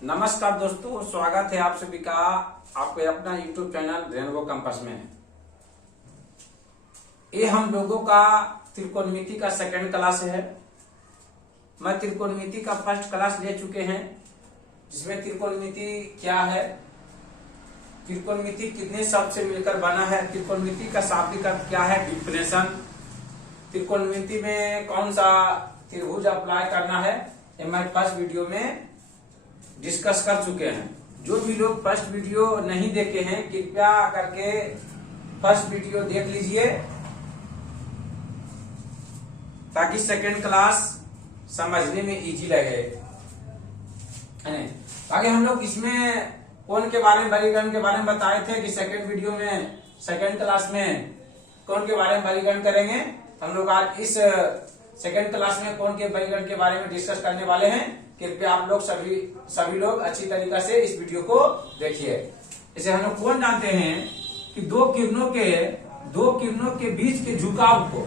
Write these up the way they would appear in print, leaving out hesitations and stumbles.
नमस्कार दोस्तों, स्वागत है आप सभी का आपके अपना YouTube चैनल रेनबो कंपास में। ये हम लोगों का त्रिकोणमिति का सेकंड क्लास है। मैं त्रिकोणमिति का फर्स्ट क्लास ले चुके हैं, जिसमें त्रिकोणमिति क्या है, त्रिकोणमिति कितने शब्द से मिलकर बना है, त्रिकोणमिति का शाब्दिक अर्थ क्या है, डिफिनेशन, त्रिकोणमिति में कौन सा त्रिभुज अप्लाई करना है, ये मैं फर्स्ट वीडियो में डिस्कस कर चुके हैं। जो भी लोग फर्स्ट वीडियो नहीं देखे हैं, कृपया करके फर्स्ट वीडियो देख लीजिए, ताकि सेकंड क्लास समझने में इजी लगे। आगे हम लोग इसमें कोण के बारे में, वर्गीकरण के बारे में बताए थे कि सेकंड वीडियो में, सेकंड क्लास में कोण के बारे में वर्गीकरण करेंगे। हम लोग आज इस सेकंड क्लास में कोण के वर्गीकरण के बारे में डिस्कस करने वाले हैं। कृपया आप लोग सभी लोग अच्छी तरीके से इस वीडियो को देखिए। जैसे हम लोग कोण जानते हैं कि दो किरणों के बीच के झुकाव को,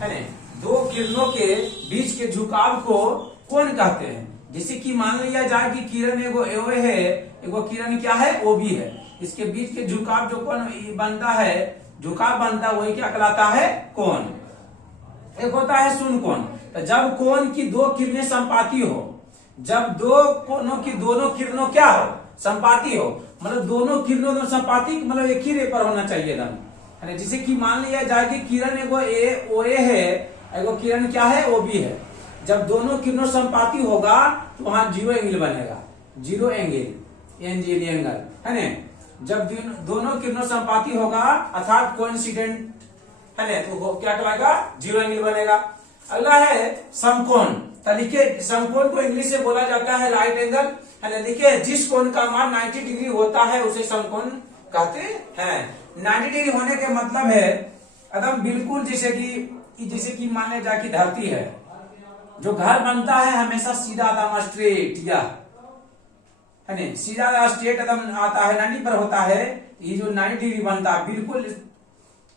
है ना, दो किरणों के बीच के झुकाव को कोण कहते हैं। जैसे कि मान लिया जाए कि किरण एगो ए है, एगो किरण क्या है, ओ बी है। इसके बीच के झुकाव जो कोण बनता है, झुकाव बनता है, वही क्या कहलाता है, कोण। एक होता है शून्य कोण। तो जब कोण की दो किरणें संपाती हो, जब दो कोणों की दोनों किरणों क्या हो, संपाती हो, मतलब दोनों किरणों दोनों संपाती, मतलब एक ही रे पर होना चाहिए एकदम, है ना। जिसे कि मान लिया जाए कि किरण एगो ओ ए है, एगो किरण क्या है, ओ बी है। जब दोनों किरणों संपाती होगा तो वहां जीरो एंगल बनेगा, जीरो एंगल, एंगल, है ना। जब दोनों किरणों संपाती होगा अर्थात कोइंसिडेंट, है ना, तो क्या कहलाएगा, जीरो एंगल बनेगा। अगला है समकोण। तो देखिए, समकोण को इंग्लिश से बोला जाता है राइट एंगल, है ना। देखिए, जिस कोण का मान 90 डिग्री होता है उसे समकोण कहते हैं। 90 डिग्री होने के मतलब है एकदम बिल्कुल, जैसे कि मान लिया जाए कि धरती है, जो घर बनता है हमेशा सीधा एकदम स्ट्रेट, या है ना, सीधा स्ट्रेट एकदम आता है, 90 पर होता है। ये जो 90 डिग्री बनता है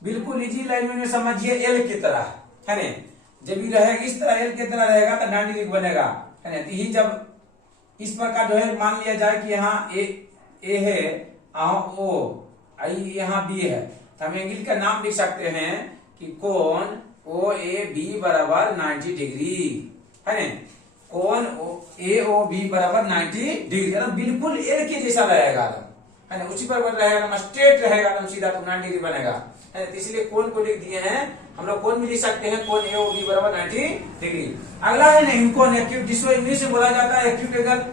बिल्कुल इजी लाइन में समझिए, एल की तरह, है ना। जब भी रहेगा इस तरह, एल की तरह रहेगा तो 90 डिग्री बनेगा, है ना। तो जब इस प्रकार जो है, मान लिया जाए कि यहाँ ए है, ओ, यहाँ बी है, तो हम एंगल का नाम लिख सकते हैं कि कोण ओ ए बी बराबर 90 डिग्री, है ना। कोण ए ओ बी बराबर 90 डिग्री, बिल्कुल एल के जैसा रहेगा, है ना, उसी पर रहेगा, स्ट्रेट रहेगा, सीधा, तो 90 डिग्री बनेगा, है ना। इसलिए कोण को लिख दिए हैं हम लोग। कोण भी लिख सकते हैं, कोण ए ओ बी बराबर 90 डिग्री। अगला है ना कोण एक्यूट, जिसको इंग्लिश में बोला जाता है एक्यूट एंगल।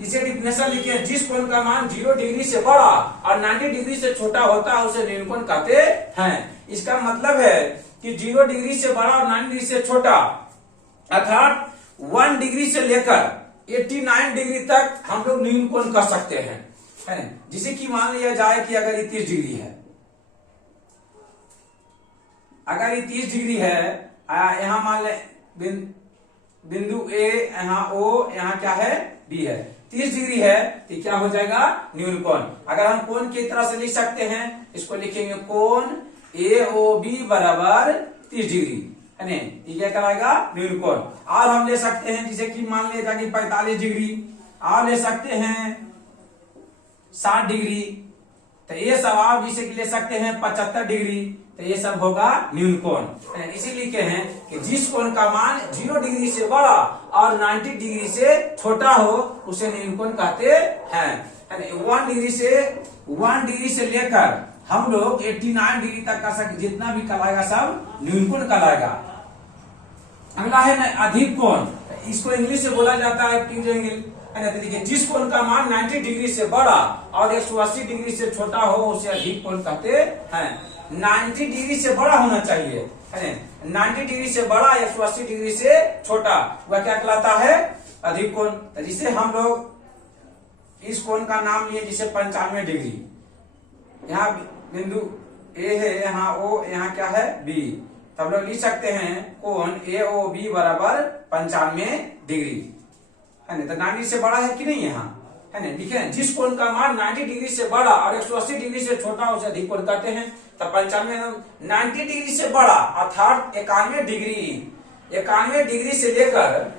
इसे डिफिनेशन लिखिए, जिस कोण का मान 0 डिग्री से बड़ा और 90 डिग्री से छोटा होता है उसे न्यून कोण कहते हैं। इसका मतलब है कि 0 डिग्री से बड़ा और 90 डिग्री से छोटा, अर्थात 1 डिग्री से लेकर 89 डिग्री तक हम लोग न्यून कोण कर सकते हैं, है। जिसे कि मान लिया जाए कि अगर ये 30 डिग्री है, अगर ये 30 डिग्री है, यहाँ मान ले बिंदु ए, यहाँ ओ, यहाँ क्या है, बी है, 30 डिग्री है, तो क्या हो जाएगा, न्यून कोण। अगर हम कोण की तरह से लिख सकते हैं, इसको लिखेंगे कोण ए ओ बी बराबर 30 डिग्री, है ना। ये क्या कहलाएगा, न्यून कोण। और हम ले सकते हैं, जैसे कि मान लिया जाए 45 डिग्री, और ले सकते हैं 60 डिग्री, तो ये सब आप इसे ले सकते हैं 75 डिग्री, तो ये सब होगा न्यून कोण। इसीलिए लिखे हैं कि जिस कोण का मान 0 डिग्री से बड़ा और 90 डिग्री से छोटा हो उसे न्यून कोण कहते हैं। 1 डिग्री से लेकर हम लोग 89 डिग्री तक का जितना भी कहलाएगा सब न्यून कोण कहलाएगा। अगला है ना अधिक कोण, इसको इंग्लिश से बोला जाता है एक्यूट एंगल, है ना। देखिए, जिस कोण का मान 90 डिग्री से बड़ा और 180 डिग्री से छोटा हो उसे अधिक कोण कहते हैं। 90 डिग्री से बड़ा होना चाहिए, है ना। 90 डिग्री से बड़ा, 180 डिग्री से छोटा, वह क्या कहलाता है, अधिक कोण। जिसे हम लोग इस कोण का नाम लिए, जिसे 95 डिग्री। यहाँ बिंदु ए है, यहाँ ओ, यहाँ क्या है, बी, तब लोग लिख सकते हैं कोण ए ओ बी बराबर 95 डिग्री, है ना। तो 90 से बड़ा है कि नहीं यहाँ, है ना। लिखे, जिस कोण का मान 90 डिग्री से बड़ा और 180 डिग्री से छोटा उसे अधिक कोण कहते हैं। तो 95, 90 डिग्री से बड़ा अर्थात 91 डिग्री से लेकर,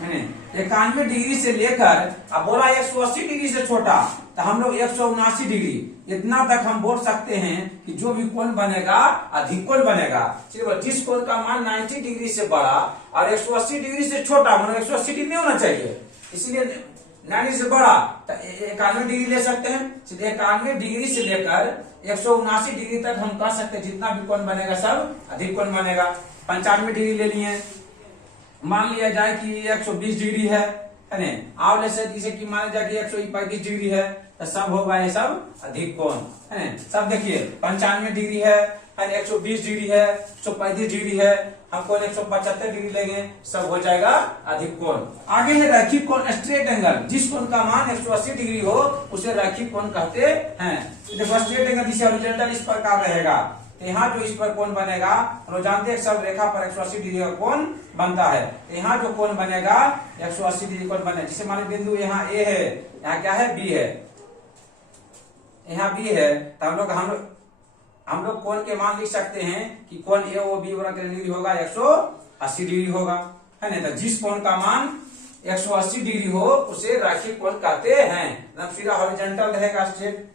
है ना, 91 डिग्री से लेकर अब बोला 180 डिग्री से छोटा, तो हम लोग 179 डिग्री इतना तक हम बोल सकते हैं कि जो भी कोण बनेगा अधिक कोण बनेगा। चलिए जिस कोण का मान 90 डिग्री से बड़ा और 180 डिग्री से छोटा, मतलब 180 डिग्री नहीं होना चाहिए, इसलिए 90 से बड़ा तो 91 डिग्री ले सकते हैं। 91 डिग्री से लेकर 179 डिग्री तक हम कह सकते हैं जितना भी कोण बनेगा सब अधिक कोण बनेगा। 95 डिग्री ले लिए, मान लिया जाए कि 120 डिग्री है ना, आप ले सकते इसे कि मान लिया जाए कि 135 डिग्री है, तो सब होगा ये सब अधिक कोण है ना। सब देखिए 95 डिग्री है, 120 डिग्री है, 135 डिग्री है, हम कोण 175 डिग्री लेंगे, सब हो जाएगा अधिक कोण। आगे है रैखिक कोण स्ट्रेट एंगल, जिस कोण का मान 180 डिग्री हो उसे रैखिक कोण कहते हैं। देखो स्ट्रेट एंगल जिसे हॉरिजॉन्टल इस प्रकार रहेगा, तो यहाँ जो इस पर कोण बनेगा, हम लोग जानते हैं सब रेखा पर 180 डिग्री का कोण बनता है, तो यहाँ जो कोण बनेगा 180 डिग्री कोण बने। जिसे मान बिंदु यहाँ ए है, यहाँ क्या है बी है, यहाँ बी है, तो हम लोग कोण के मान लिख सकते हैं कि कोण ए ओ बी बराबर कितनी डिग्री होगा, 180 डिग्री होगा है ना। तो जिस कोण का मान 180 डिग्री हो उसे रैखिक कोण कहते हैं, मतलब सीधा हॉरिजॉन्टल रहेगा स्ट्रेट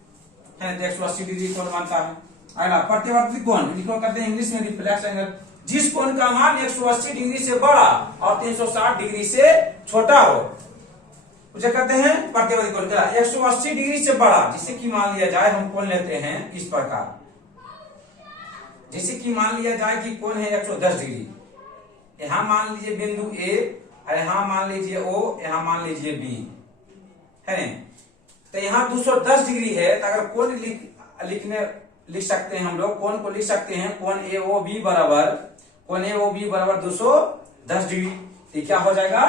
है ना, तो 180 डिग्री कोण बनता है। अगला प्रत्यावर्ती कोण, इसको कहते हैं इंग्लिश में रिफ्लेक्स एंगल, जिस कोण का मान 180 डिग्री से बड़ा और 360 डिग्री से छोटा हो उसे कहते हैं प्रत्यावर्ती कोण। 180 डिग्री से बड़ा, जिसे कि मान लिया जाए हम कोण लेते हैं इस प्रकार, जैसे कि मान लिया जाए कि कोण है 110 डिग्री, यहां मान लीजिए बिंदु ए और यहां मान लीजिए ओ, यहां मान लीजिए बी है ना, तो यहाँ 210 डिग्री है, तो अगर कोण लिख सकते हैं हम लोग, कोण को लिख सकते हैं कोण ए ओ बी बराबर 210 डिग्री, तो क्या हो जाएगा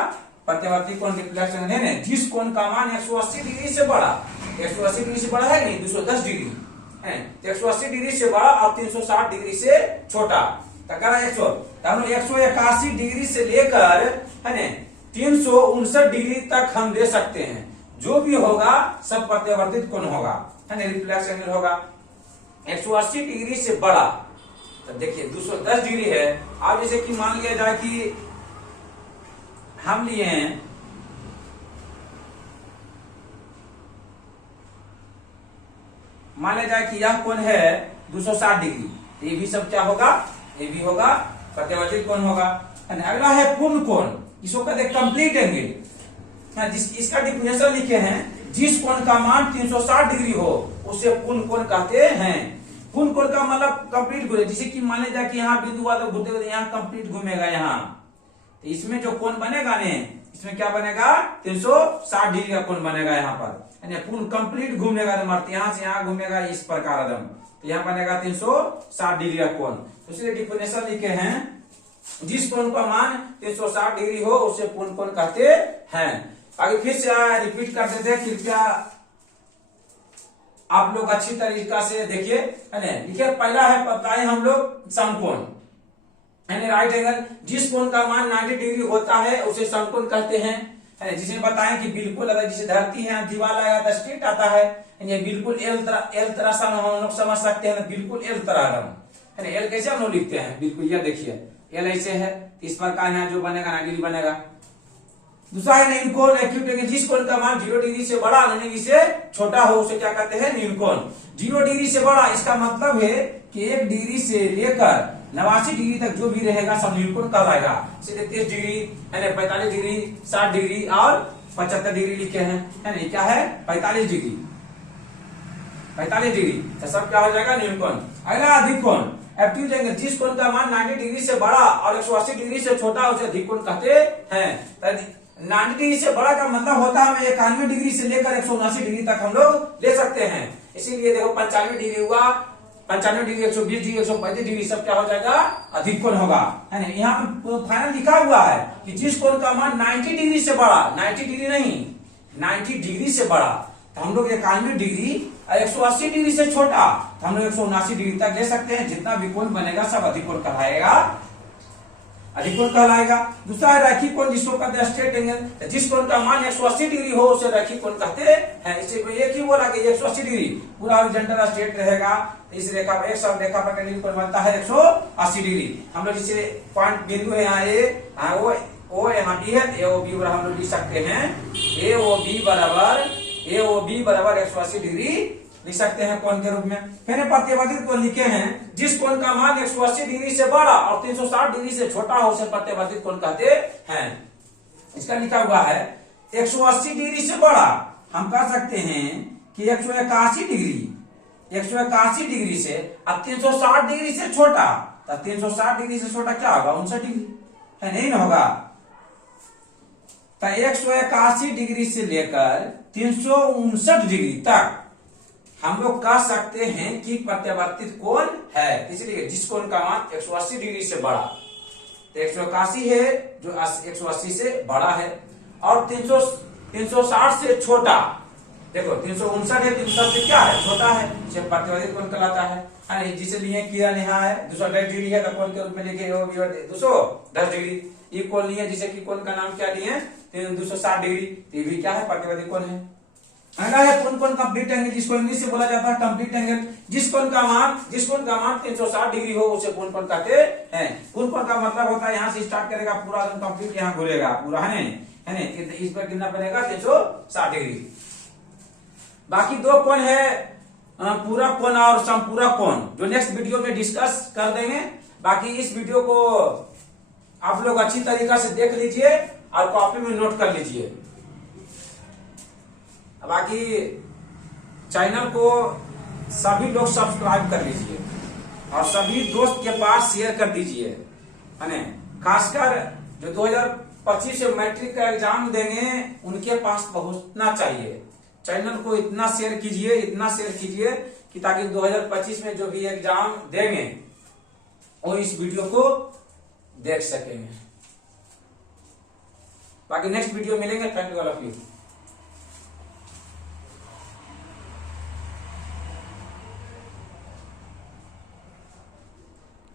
प्रत्यावर्ती कोण रिफ्लेक्स एंगल है ना। जिस कोण का मान 180 डिग्री से बड़ा, 180 डिग्री से बड़ा है नहीं 210 डिग्री है, तो 180 डिग्री से बड़ा और 360 डिग्री से छोटा, तो करा 181 डिग्री से लेकर है ना 359 डिग्री तक हम ले सकते हैं, जो भी होगा सब प्रत्यावर्तित कोण होगा है ना, रिफ्लेक्स एंगल होगा। 180 डिग्री से बड़ा, तो देखिए 210 डिग्री है। अब जैसे कि मान लिया जाए कि हम लिए हैं मान लिया जाए कि यह कोण है 260 डिग्री, तो ये भी सब क्या होगा, ये भी होगा प्रत्यावर्तित कोण होगा है ना। अगला है पूर्ण कोण, इसको कहते हैं कंप्लीट एंगल, इसका डिफिनेशन लिखे हैं, जिस कोण का मान 360 डिग्री हो उसे पूर्ण कोण कहते हैं। पूर्ण कोण का मतलब कंप्लीट घूमे, जैसे कि मान जाए कि यहाँ बिंदु वाला घूमते हुए यहाँ कंप्लीट घूमेगा, यहाँ तो इसमें जो कोण बनेगा ने, इसमें क्या बनेगा 360 डिग्री का कोण बनेगा यहाँ पर, पूर्ण कंप्लीट घूमेगा, यहाँ से यहाँ घूमेगा इस प्रकार एकदम, तो यहाँ बनेगा 360 डिग्री का कोण। तो इसलिए डिफिनेशन लिखे हैं, जिस कोण का मान 360 डिग्री हो उसे पूर्ण कोण कहते हैं। आगे फिर से रिपीट कर देते हैं, कृपया आप लोग अच्छी तरीका से देखिए है ना। देखिए पहला है बताए हम लोग समकोण यानी राइट एंगल, जिस कोण का मान 90 डिग्री होता है उसे समकोण कहते हैं है ना। जिसे बताएं कि बिल्कुल अगर जिसे धरती है दीवार लगा तो स्ट्रेट आता है, ये बिल्कुल एल तरह सा हम लोग समझ सकते हैं, बिल्कुल एल तरह है ना। एल कैसे हम लोग लिखते हैं, बिल्कुल ये देखिए एल ऐसे है, इस प्रकार यहाँ जो बनेगा 90 डिग्री बनेगा। दूसरा है न्यूनकोण, एक्यूट एंगल, जिस कोण का मान 0 डिग्री से बड़ा 90 डिग्री से छोटा हो उसे क्या कहते हैं न्यूनकोण। 0 डिग्री से बड़ा इसका मतलब है कि 1 डिग्री से लेकर 89 डिग्री तक जो भी रहेगा सब न्यूनकोण कहलाएगा। 30 डिग्री है ना, 45 डिग्री, 60 डिग्री और 75 डिग्री लिखे हैं है ना। क्या है 45 डिग्री, 45 डिग्री तो सब क्या हो जाएगा न्यूनकोण। अगला अधिक कोण, एक्यूट एंगल, जिस कोण का मान 90 डिग्री से बड़ा और 180 डिग्री से छोटा उसे अधिक कोण कहते हैं। 90 डिग्री से बड़ा का मतलब होता है हमें 91 डिग्री से लेकर 179 डिग्री तक हम लोग ले सकते हैं। इसीलिए देखो 95 डिग्री हुआ, 95 डिग्री, 120 डिग्री, 135 डिग्री सब क्या हो जाएगा अधिक कोण होगा है ना। यहाँ पर फाइनल लिखा हुआ है कि जिस कोण का मान 90 डिग्री से बड़ा, 90 डिग्री नहीं 90 डिग्री से बड़ा, तो हम लोग 91 डिग्री और 180 डिग्री से छोटा तो हम लोग 179 डिग्री तक ले सकते हैं। जितना भी कोण बनेगा सब अधिक कोण कहलाएगा, अधिक कोण कहलाएगा। दूसरा है रैखिक कोण, जिसको कहते हैं स्ट्रेट एंगल, जिस कोण का मान 180 डिग्री हो उसे रैखिक कोण कहते हैं। इसे एक ही बोला कि 180 डिग्री पूरा हॉरिजॉन्टल स्ट्रेट रहेगा, इस रेखा पर एक सब रेखा पर कोण बनता है 180 डिग्री। हम लोग जिसे पॉइंट बिंदु है यहाँ ए, वो ओ यहाँ बी है, ए ओ बी बराबर हम लोग लिख सकते हैं ए ओ बी बराबर 180 डिग्री लिख सकते हैं कोण के रूप में। मैंने प्रत्यवादित कोण लिखे हैं जिस कोण का मान 180 डिग्री से बड़ा और 360 डिग्री से छोटा हो उसे प्रत्यवादित कोण कहते हैं। इसका लिखा हुआ है 180 डिग्री से बड़ा, हम कह सकते हैं कि 181 डिग्री से अब 360 डिग्री से छोटा, तो 360 डिग्री से छोटा क्या होगा 59 डिग्री है, नहीं ना होगा। तो 181 डिग्री से लेकर 359 डिग्री तक हम लोग कह सकते हैं कि प्रत्यावर्तित कोण है। इसलिए जिस कोण का मान 180 डिग्री से बड़ा, तो 181 है जो 180 से बड़ा है, और 360 से छोटा, देखो 359 है, 360 से क्या है छोटा है, इसे प्रत्यावर्तित कोण कहलाता है। जिसे लिए किरण यहाँ है 210 डिग्री है, तो कोण के रूप में लिखे 210 डिग्री। ये कोण लिए जिसे कि कोण का नाम क्या लिए 260 डिग्री, तो ये भी क्या है प्रत्यावर्तित कोण है। अगला है कोण कंप्लीट एंगल, जिसको इंग्लिश से बोला जाता है कंप्लीट एंगल। जिस कोण का मान 360 डिग्री हो उसे कोण कहते हैं। कोण का मतलब होता है यहाँ से स्टार्ट करेगा पूरा कंप्लीट यहाँ घूरेगा पूरा, है ना, इस पर कितना बनेगा 360 डिग्री। बाकी दो कोण है पूरा कोण और संपूरक कोण, जो नेक्स्ट वीडियो में डिस्कस कर देंगे। बाकी इस वीडियो को आप लोग अच्छी तरीका से देख लीजिए और कॉपी में नोट कर लीजिए। बाकी चैनल को सभी लोग सब्सक्राइब कर लीजिए और सभी दोस्त के पास शेयर कर दीजिए, है ना। खासकर जो 2025 से मैट्रिक का एग्जाम देंगे उनके पास पहुंचना चाहिए। चैनल को इतना शेयर कीजिए कि ताकि 2025 में जो भी एग्जाम देंगे वो इस वीडियो को देख सकेंगे। बाकी नेक्स्ट वीडियो मिलेंगे। Thank you all of you.